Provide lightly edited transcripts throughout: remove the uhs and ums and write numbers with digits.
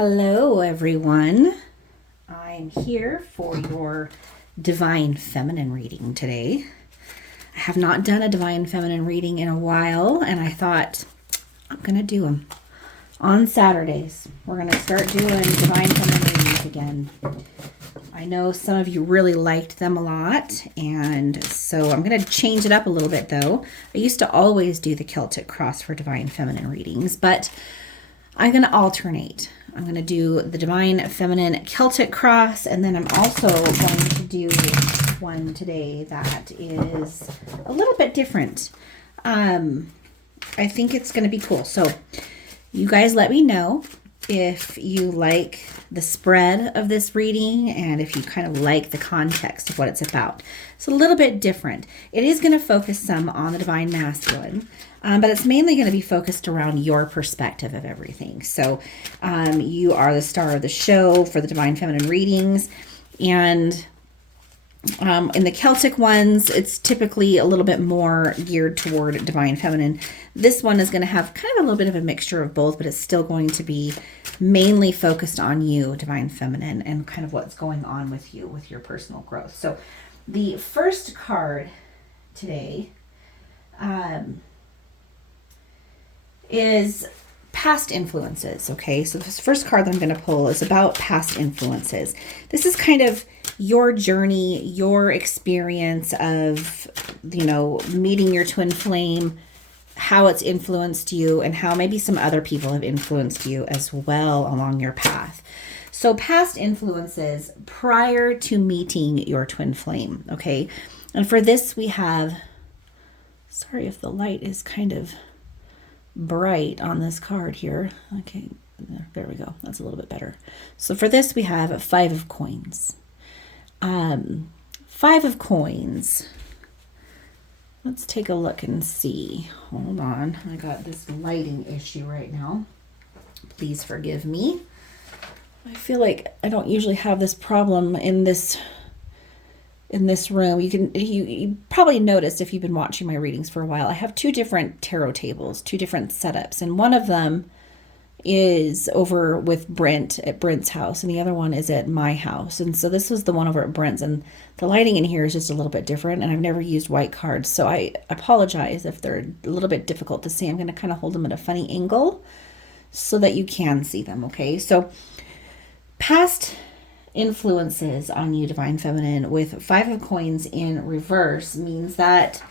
Hello, everyone. I'm here for your Divine Feminine reading today. I have not done a Divine Feminine reading in a while, and I thought I'm going to do them on Saturdays. We're going to start doing Divine Feminine readings again. I know some of you really liked them a lot, and so I'm going to change it up a little bit, though. I used to always do the Celtic cross for Divine Feminine readings, but I'm going to alternate. I'm going to do the Divine Feminine Celtic cross, and then I'm also going to do one today that is a little bit different. I think it's going to be cool. So you guys let me know if you like the spread of this reading and if you kind of like the context of what it's about. It's a little bit different. It is going to focus some on the Divine Masculine, but it's mainly going to be focused around your perspective of everything. So you are the star of the show for the Divine Feminine readings, and in the Celtic ones, it's typically a little bit more geared toward Divine Feminine. This one is going to have kind of a little bit of a mixture of both, but it's still going to be mainly focused on you, Divine Feminine, and kind of what's going on with you, with your personal growth. So the first card today is past influences. Okay, so this first card that I'm going to pull is about past influences. This is kind of your journey, your experience of, meeting your twin flame, how it's influenced you, and how maybe some other people have influenced you as well along your path. So past influences prior to meeting your twin flame. Okay, and for this we have, sorry if the light is kind of bright on this card here. Okay, there we go. That's a little bit better. So for this we have 5 of coins. 5 of coins. Let's take a look and see. Hold on. I got this lighting issue right now. Please forgive me. I feel like I don't usually have this problem in this room. You probably noticed if you've been watching my readings for a while, I have 2 different tarot tables, 2 different setups, and one of them is over with Brent at Brent's house, and the other one is at my house. And so this was the one over at Brent's, and the lighting in here is just a little bit different, and I've never used white cards, so I apologize if they're a little bit difficult to see. I'm going to kind of hold them at a funny angle so that you can see them. Okay, so past influences on you, Divine Feminine, with 5 of coins in reverse means that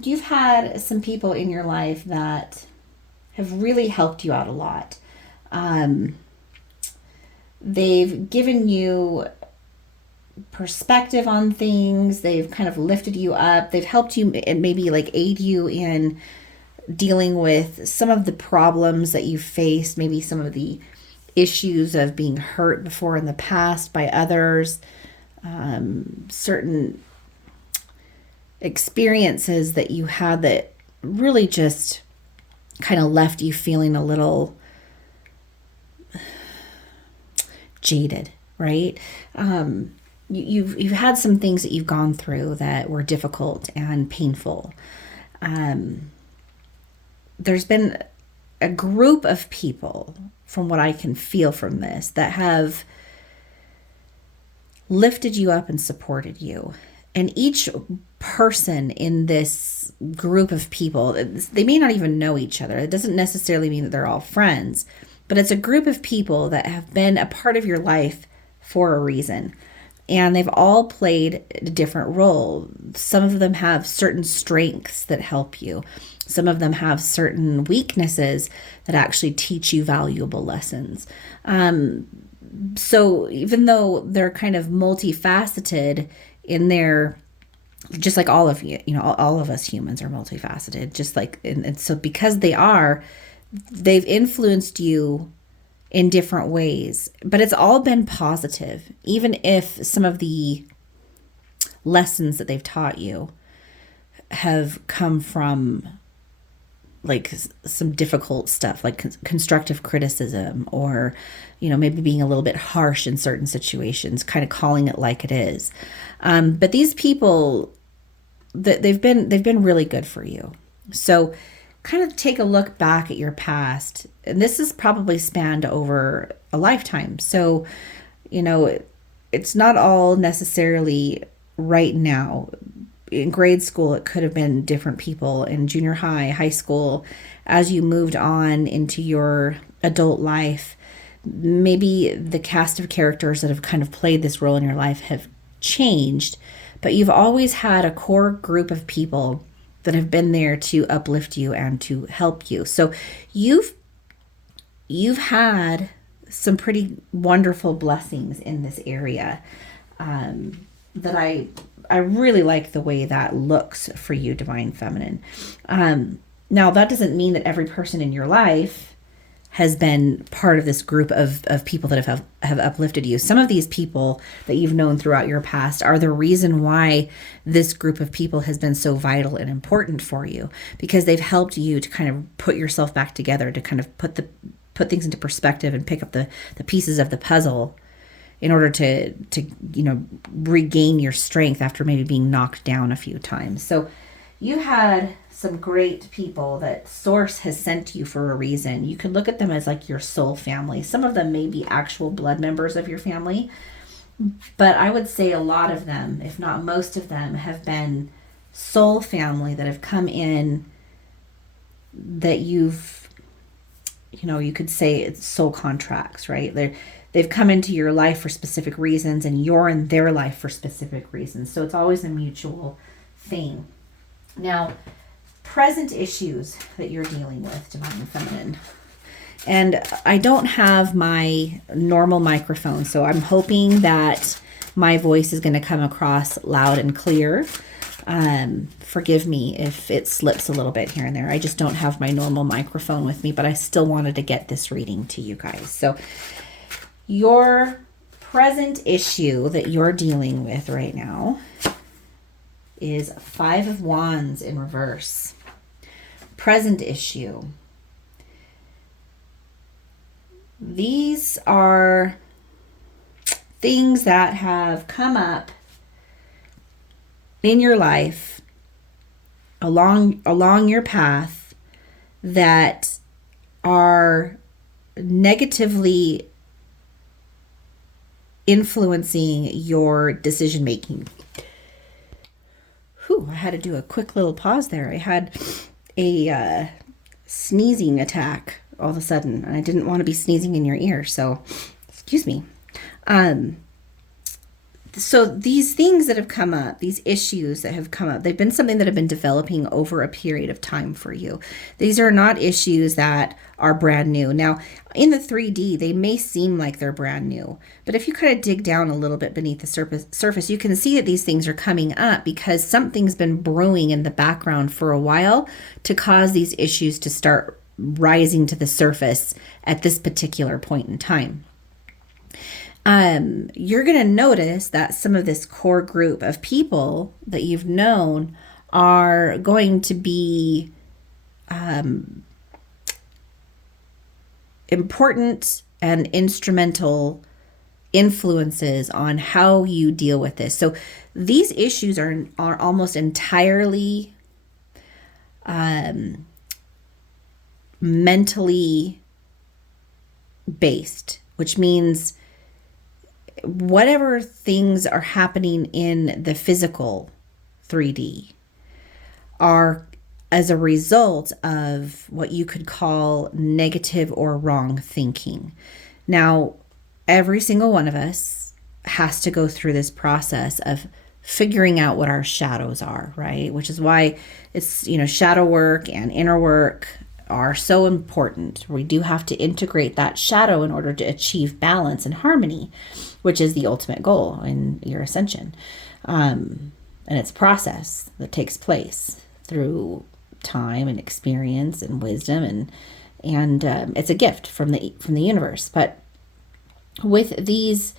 you've had some people in your life that have really helped you out a lot. They've given you perspective on things. They've kind of lifted you up. They've helped you and maybe like aid you in dealing with some of the problems that you've faced, maybe some of the issues of being hurt before in the past by others, certain experiences that you had that really just kind of left you feeling a little jaded, right? You've had some things that you've gone through that were difficult and painful. There's been a group of people, from what I can feel from this, that have lifted you up and supported you. And each person in this group of people, they may not even know each other. It doesn't necessarily mean that they're all friends, but it's a group of people that have been a part of your life for a reason. And they've all played a different role. Some of them have certain strengths that help you. Some of them have certain weaknesses that actually teach you valuable lessons. So even though they're kind of multifaceted in their, just like all of you, all of us humans are multifaceted, just like, and so because they've influenced you in different ways, but it's all been positive, even if some of the lessons that they've taught you have come from like some difficult stuff, like constructive criticism, or, maybe being a little bit harsh in certain situations, kind of calling it like it is. But these people, they've been really good for you. So kind of take a look back at your past. And this is probably spanned over a lifetime. So, it's not all necessarily right now. In grade school, it could have been different people. In junior high, high school, as you moved on into your adult life, maybe the cast of characters that have kind of played this role in your life have changed, but you've always had a core group of people that have been there to uplift you and to help you. So you've had some pretty wonderful blessings in this area, that I really like the way that looks for you, Divine Feminine. Now, that doesn't mean that every person in your life has been part of this group of people that have uplifted you. Some of these people that you've known throughout your past are the reason why this group of people has been so vital and important for you, because they've helped you to kind of put yourself back together, to kind of put things into perspective and pick up the pieces of the puzzle in order to regain your strength after maybe being knocked down a few times. So you had some great people that Source has sent to you for a reason. You can look at them as like your soul family. Some of them may be actual blood members of your family, but I would say a lot of them, if not most of them, have been soul family that have come in, that you've, you could say it's soul contracts, right? They've come into your life for specific reasons, and you're in their life for specific reasons. So it's always a mutual thing. Now, present issues that you're dealing with, Divine Feminine. And I don't have my normal microphone, so I'm hoping that my voice is going to come across loud and clear. Forgive me if it slips a little bit here and there. I just don't have my normal microphone with me, but I still wanted to get this reading to you guys. So your present issue that you're dealing with right now is 5 of Wands in reverse. Present issue. These are things that have come up in your life along your path that are negatively influencing your decision making. I had to do a quick little pause there. I had a sneezing attack all of a sudden, and I didn't want to be sneezing in your ear, so excuse me. So these things that have come up, these issues that have come up, they've been something that have been developing over a period of time for you. These are not issues that are brand new. Now, in the 3D, they may seem like they're brand new, but if you kind of dig down a little bit beneath the surface, you can see that these things are coming up because something's been brewing in the background for a while to cause these issues to start rising to the surface at this particular point in time. You're going to notice that some of this core group of people that you've known are going to be important and instrumental influences on how you deal with this. So these issues are almost entirely mentally based, which means whatever things are happening in the physical 3D are as a result of what you could call negative or wrong thinking. Now, every single one of us has to go through this process of figuring out what our shadows are, right? Which is why it's, shadow work and inner work are so important. We do have to integrate that shadow in order to achieve balance and harmony, which is the ultimate goal in your ascension. And it's a process that takes place through time and experience and wisdom, and it's a gift from the universe. But with these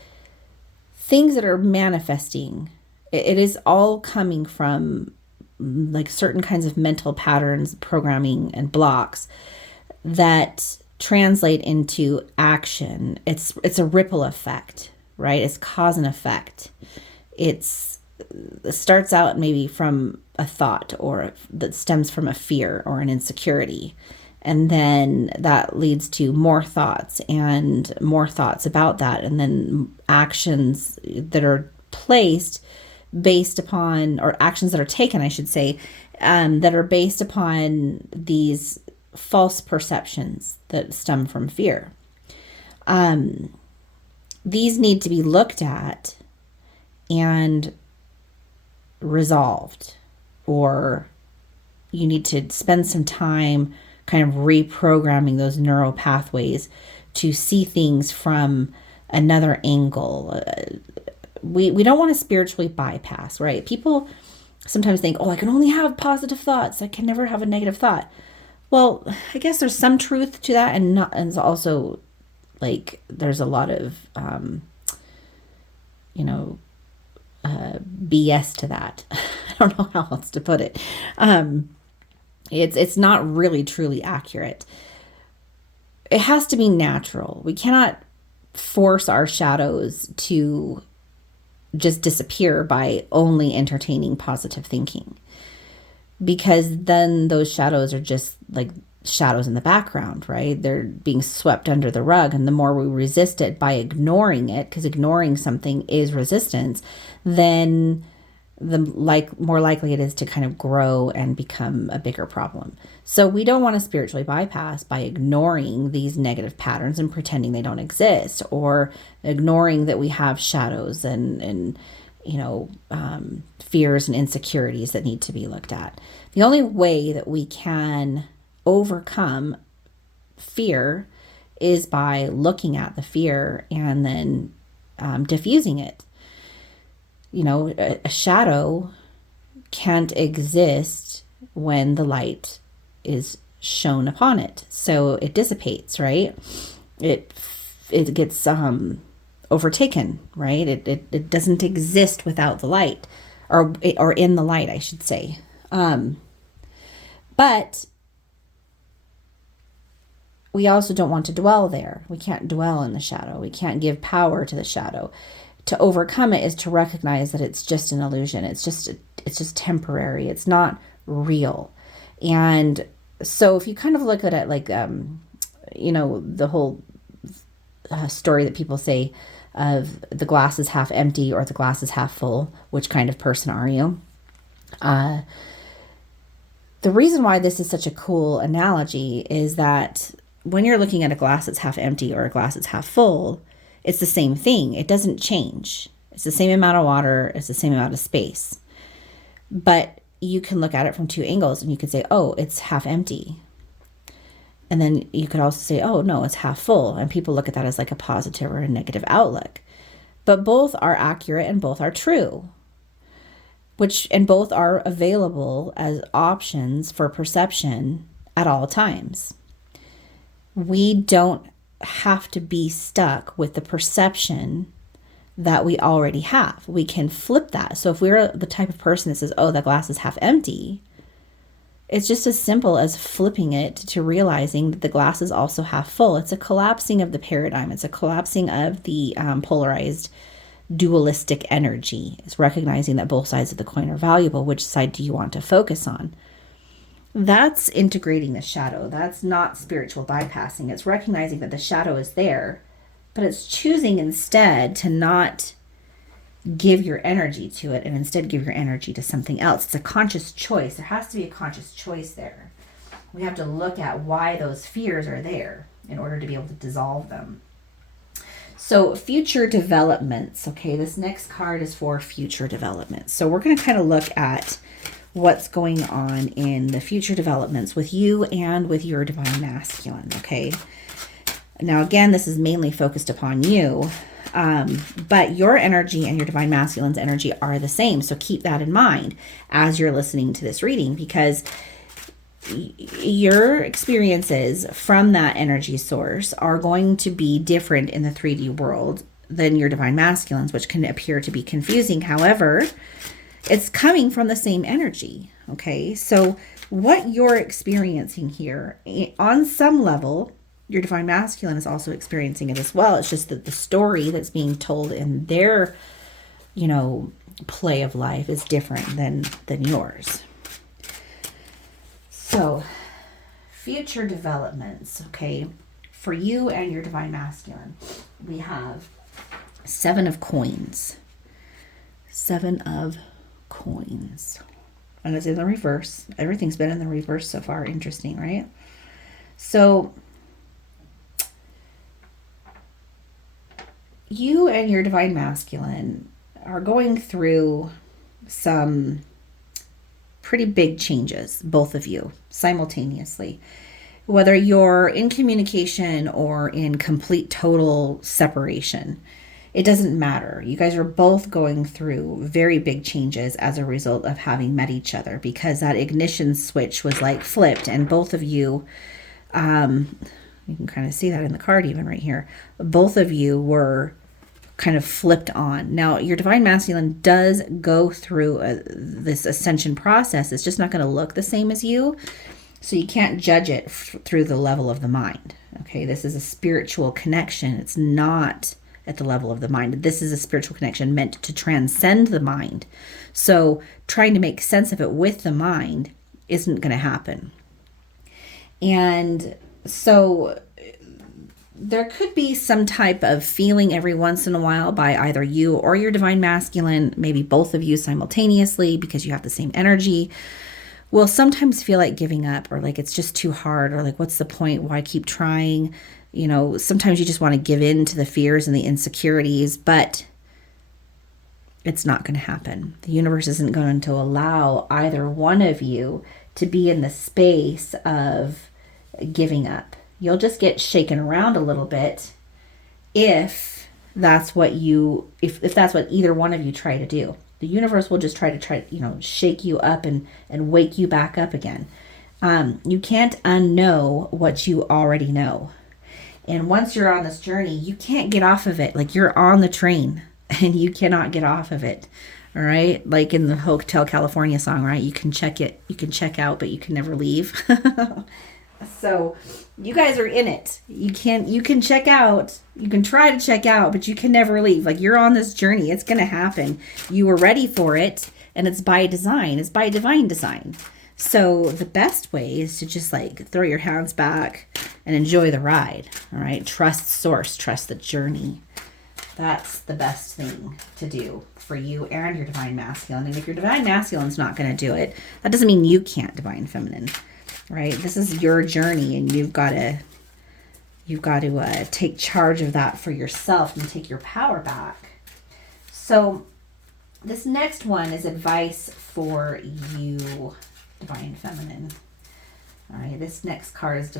things that are manifesting, it is all coming from like certain kinds of mental patterns, programming, and blocks that translate into action. It's a ripple effect, right? It's cause and effect. It's starts out maybe from a thought or that stems from a fear or an insecurity. And then that leads to more thoughts and more thoughts about that. And then actions that are placed based upon, or actions that are taken, I should say, that are based upon these false perceptions that stem from fear. These need to be looked at and resolved, or you need to spend some time kind of reprogramming those neural pathways to see things from another angle. We don't want to spiritually bypass, right? People sometimes think, oh, I can only have positive thoughts. I can never have a negative thought. Well, I guess there's some truth to that, and also like there's a lot of BS to that. I don't know how else to put it. It's not really truly accurate. It has to be natural. We cannot force our shadows to just disappear by only entertaining positive thinking, because then those shadows are just like shadows in the background, right? They're being swept under the rug. And the more we resist it by ignoring it, because ignoring something is resistance, then the more likely it is to kind of grow and become a bigger problem. So we don't want to spiritually bypass by ignoring these negative patterns and pretending they don't exist, or ignoring that we have shadows and fears and insecurities that need to be looked at. The only way that we can overcome fear is by looking at the fear and then diffusing it. A shadow can't exist when the light is shone upon it, so it dissipates, right? It gets overtaken, right? It doesn't exist without the light, or in the light, I should say. But we also don't want to dwell there. We can't dwell in the shadow. We can't give power to the shadow. To overcome it is to recognize that it's just an illusion. It's just temporary. It's not real. And so if you kind of look at it like, the whole story that people say of the glass is half empty or the glass is half full, which kind of person are you? The reason why this is such a cool analogy is that when you're looking at a glass that's half empty or a glass that's half full, it's the same thing. It doesn't change. It's the same amount of water. It's the same amount of space. But you can look at it from two angles and you could say, oh, it's half empty. And then you could also say, oh, no, it's half full. And people look at that as like a positive or a negative outlook. But both are accurate and both are true, and both are available as options for perception at all times. We don't have to be stuck with the perception that we already have. We can flip that. So if we're the type of person that says, oh, the glass is half empty, it's just as simple as flipping it to realizing that the glass is also half full. It's a collapsing of the paradigm. It's a collapsing of the polarized dualistic energy. It's recognizing that both sides of the coin are valuable. Which side do you want to focus on? That's integrating the shadow. That's not spiritual bypassing. It's recognizing that the shadow is there, but it's choosing instead to not give your energy to it and instead give your energy to something else. It's a conscious choice. There has to be a conscious choice there. We have to look at why those fears are there in order to be able to dissolve them. So future developments. Okay, this next card is for future developments. So we're going to kind of look at what's going on in the future developments with you and with your divine masculine, okay? Now, again, this is mainly focused upon you, but your energy and your divine masculine's energy are the same. So keep that in mind as you're listening to this reading, because your experiences from that energy source are going to be different in the 3D world than your divine masculines, which can appear to be confusing. However, it's coming from the same energy, okay? So what you're experiencing here, on some level, your divine masculine is also experiencing it as well. It's just that the story that's being told in their play of life is different than yours. So, future developments, okay? For you and your divine masculine, we have 7 of coins. 7 of coins. And it's in the reverse. Everything's been in the reverse so far. Interesting, right? So, you and your divine masculine are going through some pretty big changes, both of you, simultaneously. Whether you're in communication or in complete total separation, it doesn't matter. You guys are both going through very big changes as a result of having met each other, because that ignition switch was like flipped, and both of you, you can kind of see that in the card even right here, both of you were kind of flipped on. Now, your divine masculine does go through this ascension process. It's just not going to look the same as you. So you can't judge it through the level of the mind. Okay, this is a spiritual connection. It's not at the level of the mind. This is a spiritual connection meant to transcend the mind. So trying to make sense of it with the mind isn't going to happen. And so there could be some type of feeling every once in a while by either you or your divine masculine, maybe both of you simultaneously, because you have the same energy, will sometimes feel like giving up, or like it's just too hard, or like, what's the point? Why keep trying? Sometimes you just want to give in to the fears and the insecurities, but it's not going to happen. The universe isn't going to allow either one of you to be in the space of giving up. You'll just get shaken around a little bit if that's what if that's what either one of you try to do. The universe will just try to shake you up and wake you back up again. You can't unknow what you already know. And once you're on this journey, you can't get off of it. Like, you're on the train and you cannot get off of it. All right. Like in the Hotel California song, right? You can check out, but you can never leave. So you guys are in it. You can check out, you can try to check out, but you can never leave. Like, you're on this journey. It's going to happen. You were ready for it, and it's by design. It's by divine design. So the best way is to just like throw your hands back and enjoy the ride. All right. Trust source, trust the journey. That's the best thing to do for you and your divine masculine. And if your divine masculine's not going to do it, that doesn't mean you can't divine feminine. Right? This is your journey, and you've got to take charge of that for yourself and take your power back. So this next one is advice for you, divine feminine. All right, this next card is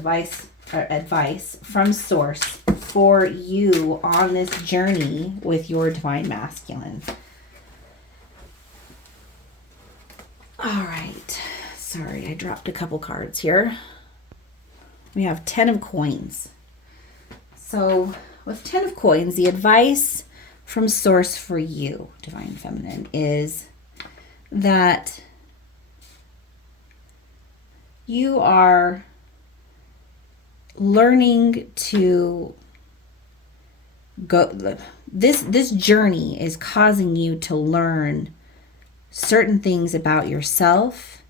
advice from source for you on this journey with your divine masculine. All right. Sorry, I dropped a couple cards here. We have 10 of coins. So with 10 of coins, the advice from source for you, divine feminine, is that you are learning to go. This journey is causing you to learn certain things about yourself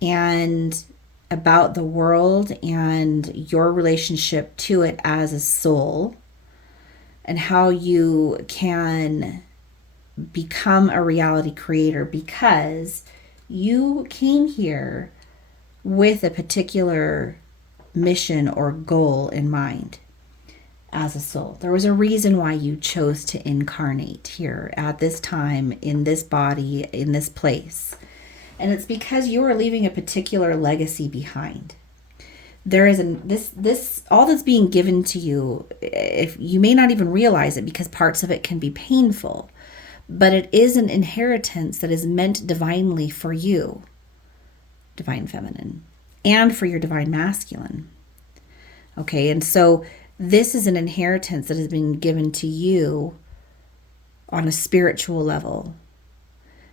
and about the world and your relationship to it as a soul, and how you can become a reality creator, because you came here with a particular mission or goal in mind as a soul. There was a reason why you chose to incarnate here at this time, in this body, in this place. And it's because you are leaving a particular legacy behind. There is this all that's being given to you, if you may not even realize it, because parts of it can be painful, but it is an inheritance that is meant divinely for you, divine feminine, and for your divine masculine. Okay, and so this is an inheritance that has been given to you on a spiritual level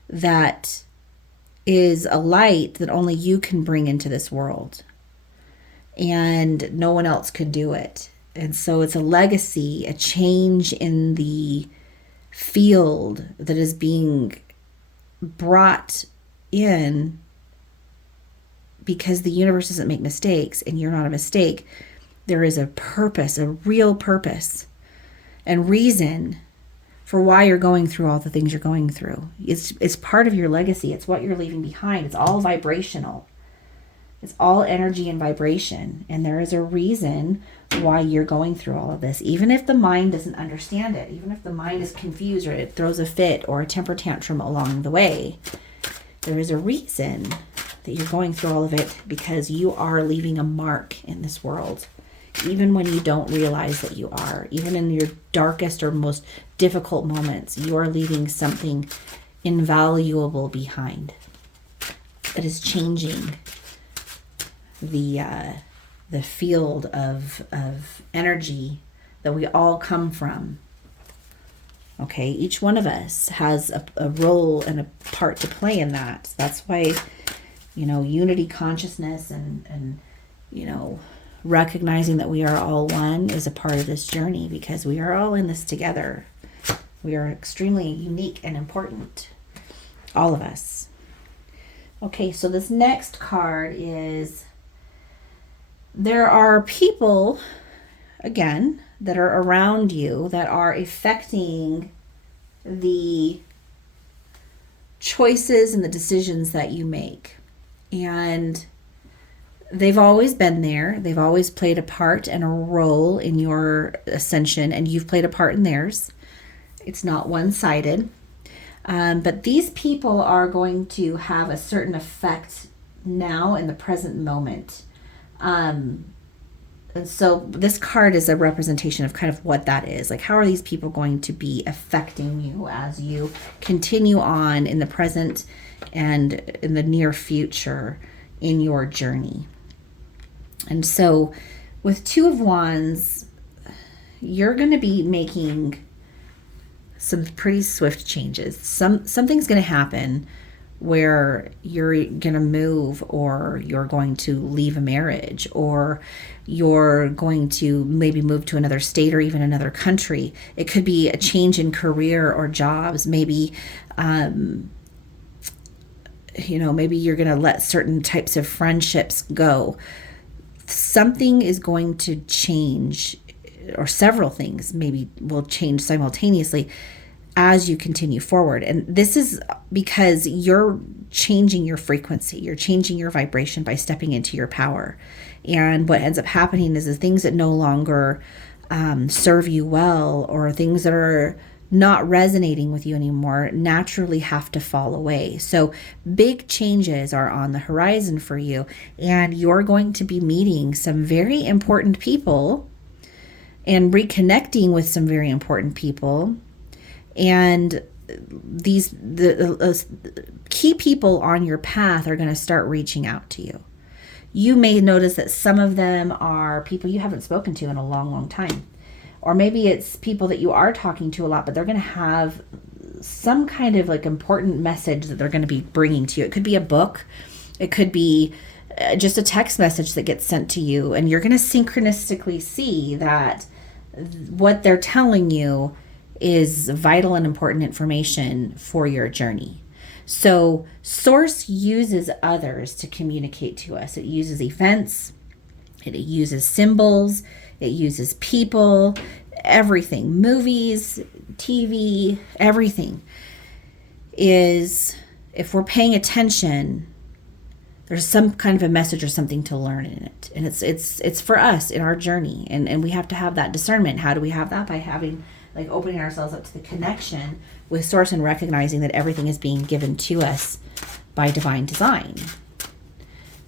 that is a light that only you can bring into this world, and no one else could do it. And so it's a legacy, a change in the field that is being brought in because the universe doesn't make mistakes and you're not a mistake. There is a purpose, a real purpose and reason for why you're going through all the things you're going through. It's part of your legacy. It's what you're leaving behind. It's all vibrational. It's all energy and vibration. And there is a reason why you're going through all of this. Even if the mind doesn't understand it, even if the mind is confused or it throws a fit or a temper tantrum along the way, there is a reason that you're going through all of it, because you are leaving a mark in this world. Even when you don't realize that you are, even in your darkest or most difficult moments, you are leaving something invaluable behind that is changing the field of energy that we all come from. Okay, each one of us has a role and a part to play in that. That's why, unity consciousness and recognizing that we are all one is a part of this journey, because we are all in this together. We are extremely unique and important, all of us. Okay, so this next card is, there are people, again, that are around you that are affecting the choices and the decisions that you make. And they've always been there. They've always played a part and a role in your ascension, and you've played a part in theirs. It's not one-sided. But these people are going to have a certain effect now in the present moment. And so this card is a representation of kind of what that is. Like, how are these people going to be affecting you as you continue on in the present and in the near future in your journey? And so with Two of Wands, you're going to be making some pretty swift changes. Something's going to happen where you're going to move, or you're going to leave a marriage, or you're going to maybe move to another state or even another country. It could be a change in career or jobs. Maybe, maybe you're going to let certain types of friendships go. Something is going to change, or several things maybe will change simultaneously as you continue forward. And this is because you're changing your frequency. You're changing your vibration by stepping into your power. And what ends up happening is the things that no longer serve you well, or things that are not resonating with you anymore, naturally have to fall away. So big changes are on the horizon for you, and you're going to be meeting some very important people and reconnecting with some very important people. And the key people on your path are going to start reaching out to you. You may notice that some of them are people you haven't spoken to in a long, long time. Or maybe it's people that you are talking to a lot, but they're going to have some kind of like important message that they're going to be bringing to you. It could be a book. It could be just a text message that gets sent to you. And you're going to synchronistically see that what they're telling you is vital and important information for your journey. So Source uses others to communicate to us. It uses events, it uses symbols, it uses people, everything, movies, TV, everything is, if we're paying attention, there's some kind of a message or something to learn in it. And it's for us in our journey. And we have to have that discernment. How do we have that? By having, like, opening ourselves up to the connection with Source and recognizing that everything is being given to us by divine design.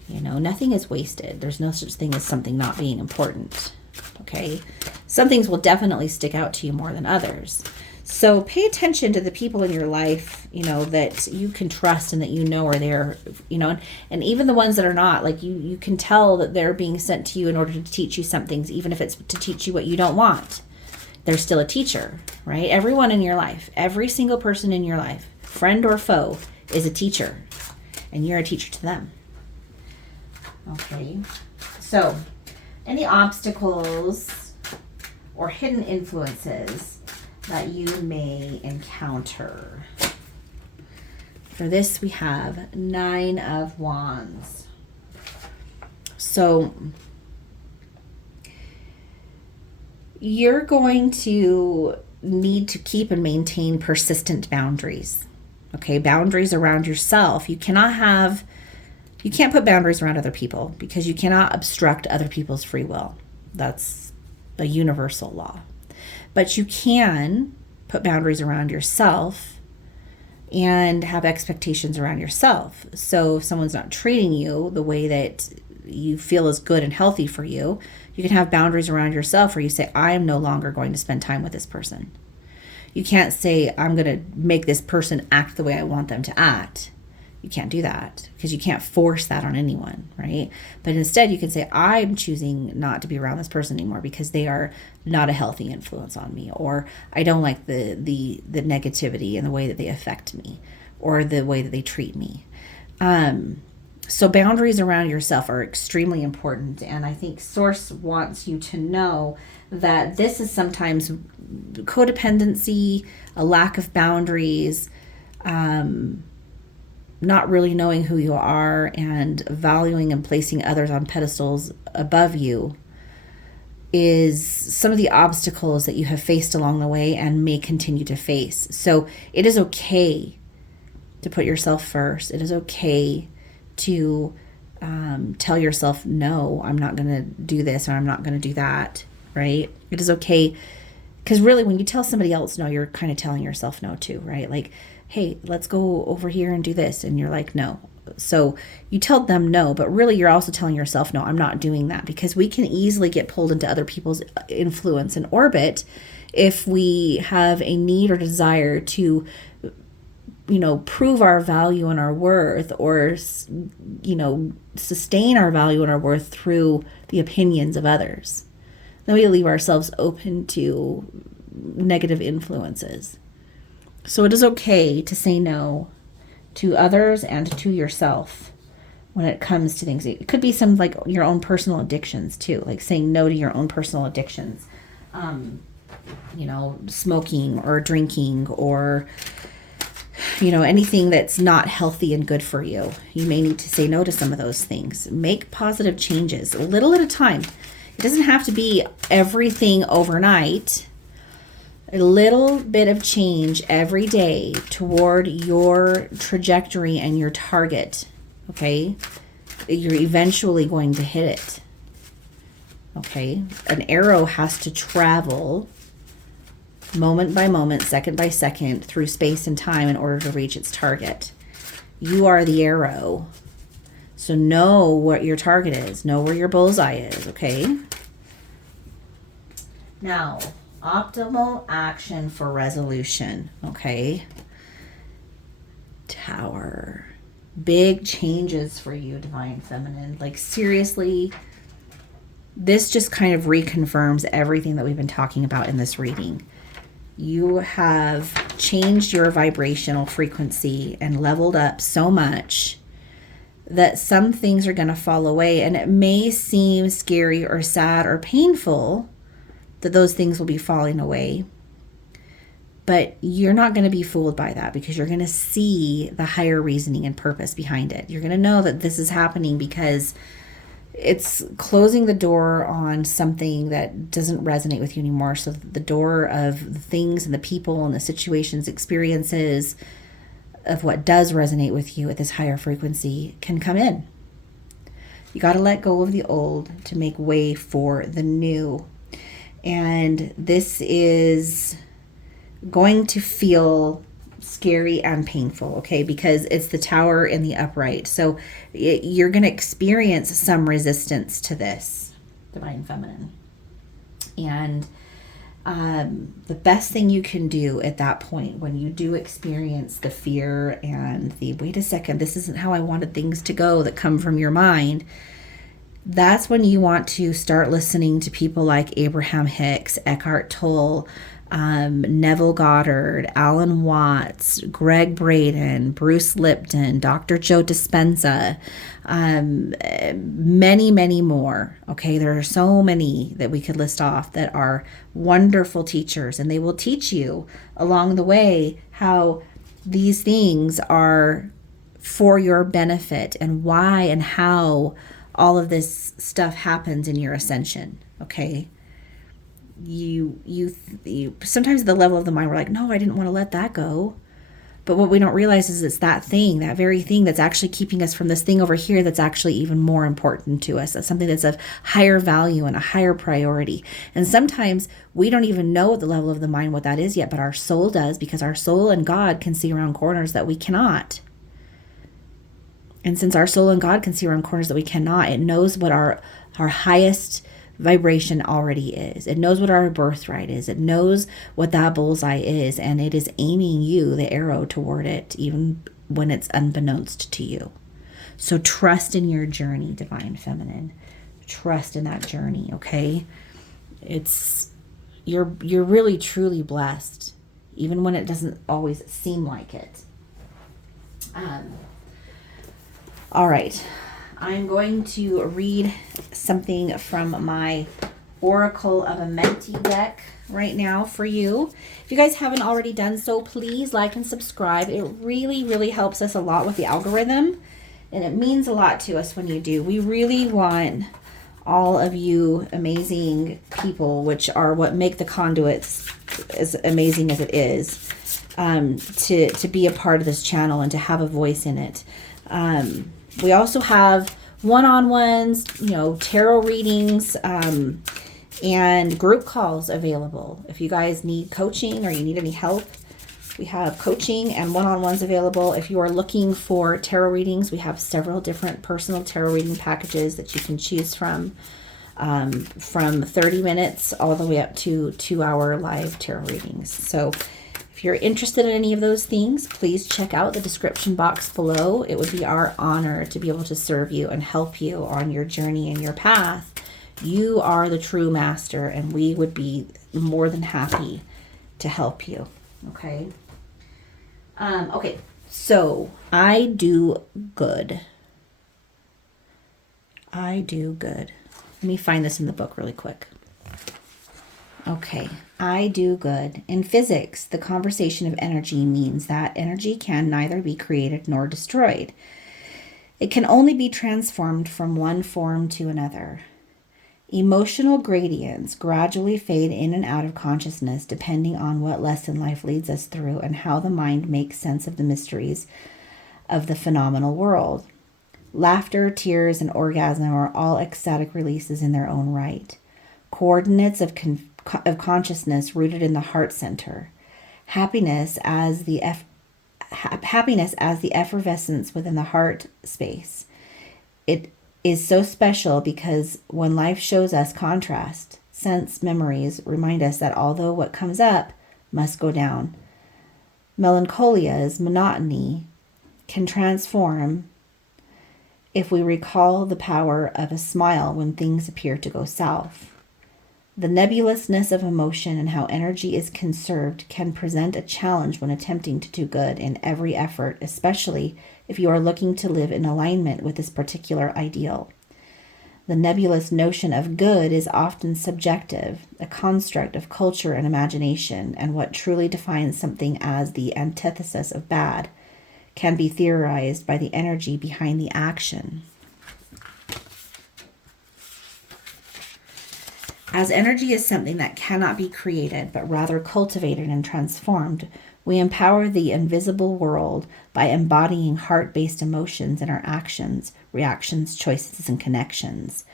Nothing is wasted. There's no such thing as something not being important. Okay? Some things will definitely stick out to you more than others. So pay attention to the people in your life, that you can trust and that are there, and even the ones that are not, like you can tell that they're being sent to you in order to teach you some things, even if it's to teach you what you don't want. They're still a teacher, right? Everyone in your life, every single person in your life, friend or foe, is a teacher, and you're a teacher to them. Okay, so any obstacles or hidden influences that you may encounter. For this, we have 9 of Wands. So you're going to need to keep and maintain persistent boundaries. Okay, boundaries around yourself. You can't put boundaries around other people because you cannot obstruct other people's free will. That's a universal law. But you can put boundaries around yourself and have expectations around yourself. So if someone's not treating you the way that you feel is good and healthy for you, you can have boundaries around yourself where you say, I am no longer going to spend time with this person. You can't say, I'm going to make this person act the way I want them to act. You can't do that because you can't force that on anyone, right? But instead you can say, I'm choosing not to be around this person anymore because they are not a healthy influence on me, or I don't like the negativity and the way that they affect me or the way that they treat me. So boundaries around yourself are extremely important. And I think Source wants you to know that this is sometimes codependency, a lack of boundaries, not really knowing who you are and valuing and placing others on pedestals above you is some of the obstacles that you have faced along the way and may continue to face. So it is okay to put yourself first. It is okay to tell yourself, no, I'm not going to do this or I'm not going to do that, right? It is okay. Because really, when you tell somebody else no, you're kind of telling yourself no too, right? Like, hey, let's go over here and do this. And you're like, no. So you tell them no, but really you're also telling yourself, no, I'm not doing that, because we can easily get pulled into other people's influence and orbit if we have a need or desire to, prove our value and our worth, or, sustain our value and our worth through the opinions of others. Then we leave ourselves open to negative influences. So it is okay to say no to others and to yourself when it comes to things. It could be some like your own personal addictions too, like saying no to your own personal addictions. Smoking or drinking or, anything that's not healthy and good for you. You may need to say no to some of those things. Make positive changes, a little at a time. It doesn't have to be everything overnight. A little bit of change every day toward your trajectory and your target, okay? You're eventually going to hit it, okay? An arrow has to travel moment by moment, second by second, through space and time in order to reach its target. You are the arrow. So know what your target is. Know where your bullseye is, okay? Now, optimal action for resolution, okay? Tower. Big changes for you, Divine Feminine. Like, seriously, this just kind of reconfirms everything that we've been talking about in this reading. You have changed your vibrational frequency and leveled up so much that some things are going to fall away, and it may seem scary or sad or painful that those things will be falling away. But you're not going to be fooled by that, because you're going to see the higher reasoning and purpose behind it. You're going to know that this is happening because it's closing the door on something that doesn't resonate with you anymore. So the door of the things and the people and the situations, experiences of what does resonate with you at this higher frequency can come in. You got to let go of the old to make way for the new. And this is going to feel scary and painful, okay? Because it's the Tower in the upright. So you're going to experience some resistance to this, Divine Feminine. And the best thing you can do at that point, when you do experience the fear and the, wait a second, this isn't how I wanted things to go, that come from your mind, that's when you want to start listening to people like Abraham Hicks, Eckhart Tolle, Neville Goddard, Alan Watts, Greg Braden, Bruce Lipton, Dr. Joe Dispenza, many, many more. Okay, there are so many that we could list off that are wonderful teachers, and they will teach you along the way how these things are for your benefit and why and how all of this stuff happens in your ascension. Okay, you sometimes the level of the mind, we're like, no, I didn't want to let that go. But what we don't realize is it's that thing, that very thing that's actually keeping us from this thing over here that's actually even more important to us. That's something that's of higher value and a higher priority. And sometimes we don't even know at the level of the mind what that is yet, but our soul does, because our soul and God can see around corners that we cannot. And since our soul and God can see around corners that we cannot, it knows what our highest vibration already is. It knows what our birthright is. It knows what that bullseye is, and it is aiming you, the arrow, toward it, even when it's unbeknownst to you. So trust in your journey, Divine Feminine. Trust in that journey, okay? You're really truly blessed, even when it doesn't always seem like it. All right. I'm going to read something from my Oracle of a Mentee deck right now for you. If you guys haven't already done so, please like and subscribe. It really, really helps us a lot with the algorithm, and it means a lot to us when you do. We really want all of you amazing people, which are what make the Conduits as amazing as it is, to be a part of this channel and to have a voice in it. We also have one-on-ones, tarot readings, and group calls available. If you guys need coaching or you need any help, we have coaching and one-on-ones available. If you are looking for tarot readings, we have several different personal tarot reading packages that you can choose from 30 minutes all the way up to 2-hour live tarot readings. So if you're interested in any of those things, please check out the description box below. It would be our honor to be able to serve you and help you on your journey and your path. You are the true master, and we would be more than happy to help you. Okay. Okay. So I do good. I do good. Let me find this in the book really quick. Okay, I do good. In physics, the conservation of energy means that energy can neither be created nor destroyed. It can only be transformed from one form to another. Emotional gradients gradually fade in and out of consciousness depending on what lesson life leads us through and how the mind makes sense of the mysteries of the phenomenal world. Laughter, tears, and orgasm are all ecstatic releases in their own right. Coordinates of consciousness rooted in the heart center. Happiness as the effervescence within the heart space. It is so special because when life shows us contrast, sense memories remind us that although what comes up must go down. Melancholia's monotony can transform if we recall the power of a smile when things appear to go south. The nebulousness of emotion and how energy is conserved can present a challenge when attempting to do good in every effort, especially if you are looking to live in alignment with this particular ideal. The nebulous notion of good is often subjective, a construct of culture and imagination, and what truly defines something as the antithesis of bad can be theorized by the energy behind the action. As energy is something that cannot be created, but rather cultivated and transformed, we empower the invisible world by embodying heart-based emotions in our actions, reactions, choices, and connections.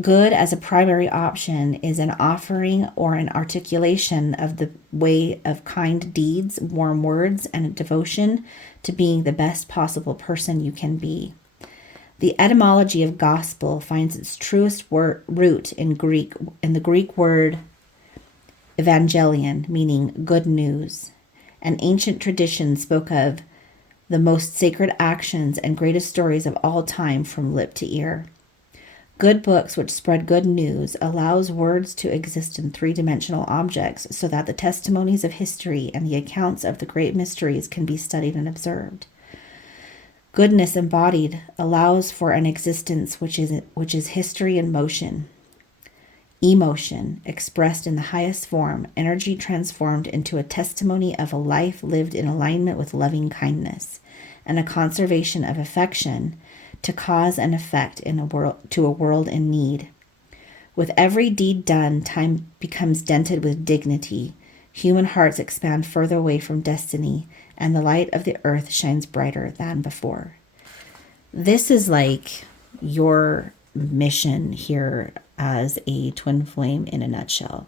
Good as a primary option is an offering or an articulation of the way of kind deeds, warm words, and a devotion to being the best possible person you can be. The etymology of gospel finds its truest root in the Greek word evangelion, meaning good news. An ancient tradition spoke of the most sacred actions and greatest stories of all time from lip to ear. Good books which spread good news allows words to exist in three-dimensional objects so that the testimonies of history and the accounts of the great mysteries can be studied and observed. Goodness embodied allows for an existence which is history in motion. Emotion, expressed in the highest form, energy transformed into a testimony of a life lived in alignment with loving kindness, and a conservation of affection to cause and effect in a world in need. With every deed done, time becomes dented with dignity. Human hearts expand further away from destiny, and the light of the earth shines brighter than before. This is like your mission here as a twin flame in a nutshell.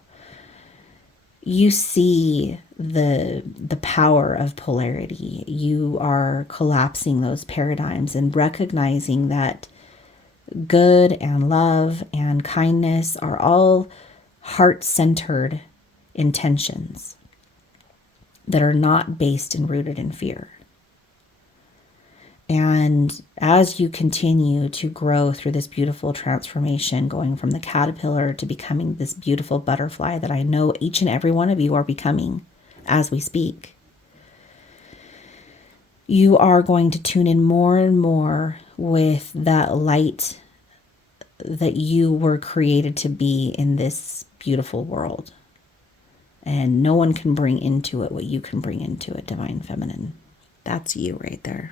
You see the power of polarity. You are collapsing those paradigms and recognizing that good and love and kindness are all heart-centered intentions that are not based and rooted in fear. And as you continue to grow through this beautiful transformation, going from the caterpillar to becoming this beautiful butterfly that I know each and every one of you are becoming as we speak, you are going to tune in more and more with that light that you were created to be in this beautiful world. And no one can bring into it what you can bring into it, Divine Feminine. That's you right there.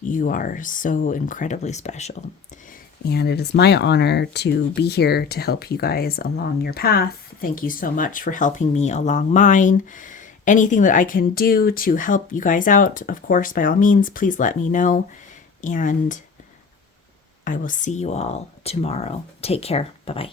You are so incredibly special. And it is my honor to be here to help you guys along your path. Thank you so much for helping me along mine. Anything that I can do to help you guys out, of course, by all means, please let me know. And I will see you all tomorrow. Take care. Bye-bye.